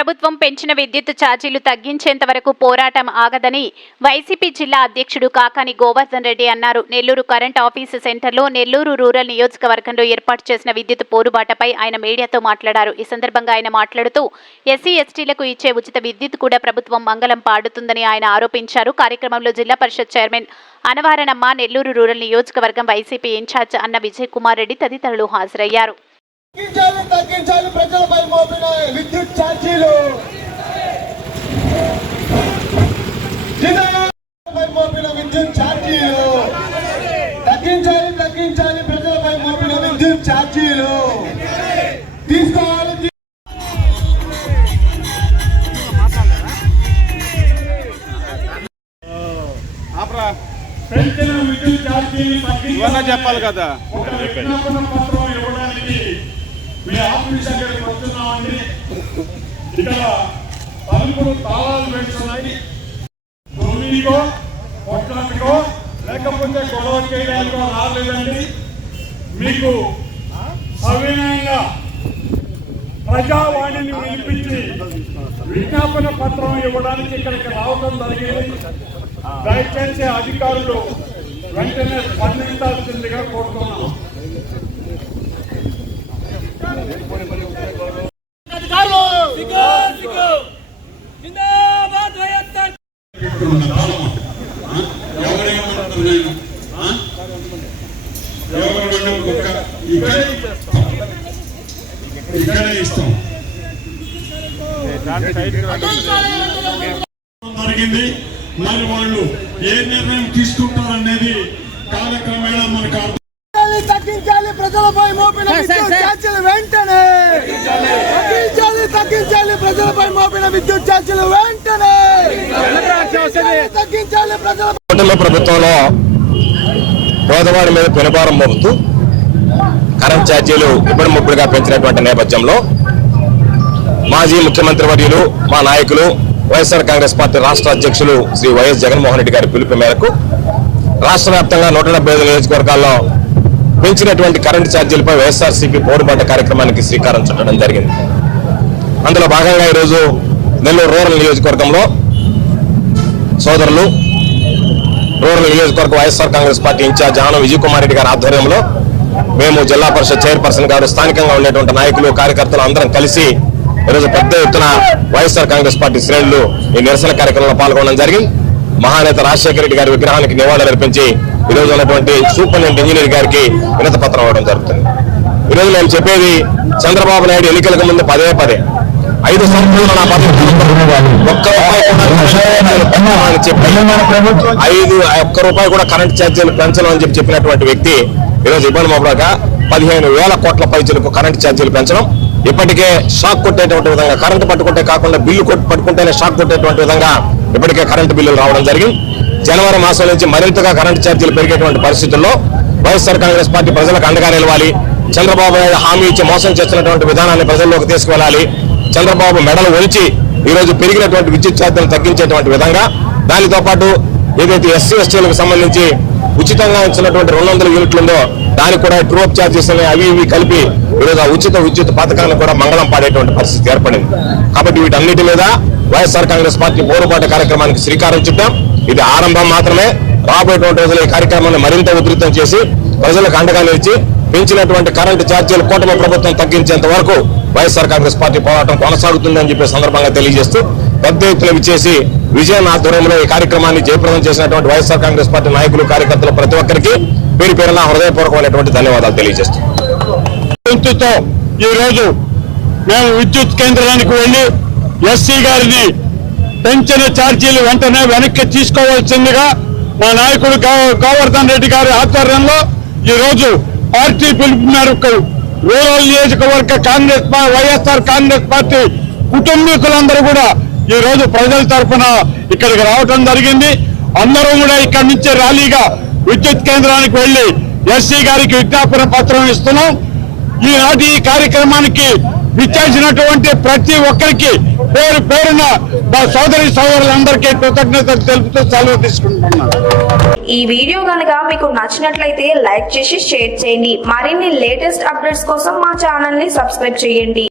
ప్రభుత్వం పెంచిన విద్యుత్ ఛార్జీలు తగ్గించేంత వరకు పోరాటం ఆగదని వైసీపీ జిల్లా అధ్యక్షుడు కాకాని గోవర్ధన్ రెడ్డి అన్నారు. నెల్లూరు కరెంట్ ఆఫీసు సెంటర్లో నెల్లూరు రూరల్ నియోజకవర్గంలో ఏర్పాటు చేసిన విద్యుత్ పోరుబాటపై ఆయన మీడియాతో మాట్లాడారు. ఈ సందర్భంగా ఆయన మాట్లాడుతూ ఎస్సీ ఎస్టీలకు ఇచ్చే ఉచిత విద్యుత్ కూడా ప్రభుత్వం మంగళం పాడుతుందని ఆయన ఆరోపించారు. కార్యక్రమంలో జిల్లా పరిషత్ చైర్మన్ అనవారణమ్మ నెల్లూరు రూరల్ నియోజకవర్గం వైసీపీ ఇన్ఛార్జ్ అన్న విజయ్ కుమార్ రెడ్డి తదితరులు హాజరయ్యారు. తగ్గించాలి ప్రజలపై మోపిన విద్యుత్ ఛార్జీలు జిందాబాద్పై మోపిన విద్యుత్ ఛార్జీలు తగ్గించాలి ప్రజలపై మోపిన విద్యుత్ ఛార్జీలు. తీసుకోవాలి. ఇవన్నా చెప్పాలి కదా. ఇక్కడ తలుపులు తాళాలు పెడుతున్నాయి దొంగికో కొట్టడానికో లేకపోతే గొడవ చేయడానికి రాలేదండి. మీకు సవినయంగా ప్రజావాణిని వినిపించి విజ్ఞాపన పత్రం ఇవ్వడానికి ఇక్కడికి రావడం జరిగింది. దయచేసి అధికారులు వెంటనే స్పందించాల్సిందిగా ఇక్కడే. ఇక్కడే జరిగింది. మరి వాళ్ళు ఏ నిర్ణయం తీసుకుంటారనేది కాలక్రమేణా మనకు అర్థం. తగ్గించాలి ప్రజలపై మోపిన విద్యుత్ ఛార్జీలు వెంటనే. తగ్గించాలి తగ్గించాలి ప్రజలపై మోపిన విద్యుత్ ఛార్జీలు వెంటనే. తగ్గించాలి. ప్రభుత్వంలో పేదవాడి మీద పెనుభారం మోపుతూ కరెంట్ ఛార్జీలు ఇప్పటి ముప్పుడుగా పెంచినటువంటి నేపథ్యంలో మాజీ ముఖ్యమంత్రి వర్యులు మా నాయకులు వైఎస్ఆర్ కాంగ్రెస్ పార్టీ రాష్ట్ర అధ్యక్షులు శ్రీ వైఎస్ జగన్మోహన్ రెడ్డి గారి పిలుపు మేరకు రాష్ట్ర వ్యాప్తంగా నూట డెబ్బై ఐదు నియోజకవర్గాల్లో పెంచినటువంటి కరెంటు ఛార్జీలపై వైఎస్ఆర్సీపీ పోరుబాట కార్యక్రమానికి శ్రీకారం చుట్టడం జరిగింది. అందులో భాగంగా ఈరోజు నెల్లూరు రూరల్ నియోజకవర్గంలో సోదరులు రూరల్ నియోజకవర్గ YSR Congress party incharge Anam Vijay Kumar Reddy గారి ఆధ్వర్యంలో మేము జిల్లా పరిషత్ చైర్పర్సన్ గారు స్థానికంగా ఉండేటువంటి నాయకులు కార్యకర్తలు అందరం కలిసి ఈరోజు పెద్ద ఎత్తున వైఎస్ఆర్ కాంగ్రెస్ పార్టీ శ్రేణులు ఈ నిరసన కార్యక్రమంలో పాల్గొనడం జరిగింది. మహానేత రాజశేఖర రెడ్డి గారి విగ్రహానికి నివాళులు అర్పించి ఈ రోజు ఉన్నటువంటి సూపరింటెండెంట్ ఇంజనీర్ గారికి వినత పత్రం ఇవ్వడం జరుగుతుంది. ఈ రోజు నేను చెప్పేది చంద్రబాబు నాయుడు ఎన్నికలకు ముందు పదే పదే. ఐదు సంవత్సరాలు నా పదవి ఒక్క రూపాయి చెప్పి ఐదు ఒక్క రూపాయి కూడా కరెంట్ ఛార్జీలు పెంచను అని చెప్పి చెప్పినటువంటి వ్యక్తి ఈరోజు ఇబ్బంది మొబరాక పదిహేను వేల కోట్ల పైచులకు కరెంట్ ఛార్జీలు పెంచడం. ఇప్పటికే షాక్ కొట్టేటువంటి విధంగా కరెంట్ పట్టుకుంటే కాకుండా బిల్లు కొట్టు పట్టుకుంటేనే షాక్ కొట్టేటువంటి విధంగా ఇప్పటికే కరెంటు బిల్లులు రావడం జరిగింది. జనవరి మాసం నుంచి మరింతగా కరెంటు ఛార్జీలు పెరిగేటువంటి పరిస్థితుల్లో వైఎస్ఆర్ కాంగ్రెస్ పార్టీ ప్రజలకు అండగా నిలవాలి. చంద్రబాబు నాయుడు హామీ ఇచ్చి మోసం చేస్తున్నటువంటి విధానాన్ని ప్రజల్లోకి తీసుకువెళ్ళాలి. చంద్రబాబు మెడలు వంచి ఈరోజు పెరిగినటువంటి విద్యుత్ ఛార్జీలు తగ్గించేటువంటి విధంగా దానితో పాటు ఏదైతే ఎస్సీ ఎస్టీలకు సంబంధించి ఉచితంగా ఇచ్చినటువంటి రెండు వందల యూనిట్లు ఉందో దానికి కూడా ట్రూప్ ఛార్జెస్ అవి ఇవి కలిపి ఈరోజు ఉచిత విద్యుత్ పథకాలను కూడా మంగళం పాడేటువంటి పరిస్థితి ఏర్పడింది. కాబట్టి వీటన్నిటి మీద వైఎస్ఆర్ కాంగ్రెస్ పార్టీ పోరుబాటు కార్యక్రమానికి శ్రీకారం చుట్టాం. ఇది ఆరంభం మాత్రమే. రాబోయేటువంటి రోజులు ఈ కార్యక్రమాన్ని మరింత ఉధృతం చేసి ప్రజలకు అండగా నిలిచి పెంచినటువంటి కరెంటు ఛార్జీలు కూటమి ప్రభుత్వం తగ్గించేంత వరకు వైఎస్ఆర్ కాంగ్రెస్ పార్టీ పోరాటం కొనసాగుతుందని చెప్పే సందర్భంగా తెలియజేస్తూ పెద్ద ఎత్తున విచ్చేసి విజయన్ ఆధ్వర్యంలో ఈ కార్యక్రమాన్ని జయప్రదం చేసినటువంటి వైఎస్ఆర్ కాంగ్రెస్ పార్టీ నాయకులు కార్యకర్తలు ప్రతి ఒక్కరికి పేరు పేరున హృదయపూర్వకమైనటువంటి ధన్యవాదాలు తెలియజేస్తూ. ఈ రోజు మేము విద్యుత్ కేంద్రానికి వెళ్ళి ఎస్సీ గారిని పెంచిన ఛార్జీలు వెంటనే వెనక్కి తీసుకోవాల్సిందిగా మా నాయకుడు గోవర్ధన్ రెడ్డి గారి ఆధ్వర్యంలో ఈ రోజు పార్టీ పిలుపు మేరకు రూరల్ నియోజకవర్గ కాంగ్రెస్ వైఎస్ఆర్ కాంగ్రెస్ పార్టీ కుటుంబీకులందరూ కూడా ఈ రోజు ప్రజల తరఫున ఇక్కడికి రావడం జరిగింది. అందరూ కూడా ఇక్కడి నుంచి ర్యాలీగా విద్యుత్ కేంద్రానికి వెళ్ళి ఎస్సీ గారికి విజ్ఞాపన పత్రం ఇస్తున్నాం. ఈనాటి ఈ కార్యక్రమానికి విచ్చేసినటువంటి ప్రతి ఒక్కరికి పేరు పేరున సోదరి సోదరులందరికీ కృతజ్ఞతలు తెలుపుతూ సెలవు తీసుకుంటున్నాను. ఈ వీడియో కనుక మీకు నచ్చినట్లయితే లైక్ చేసి షేర్ చేయండి. మరిన్ని లేటెస్ట్ అప్డేట్స్ కోసం మా ఛానల్ని సబ్స్క్రైబ్ చేయండి.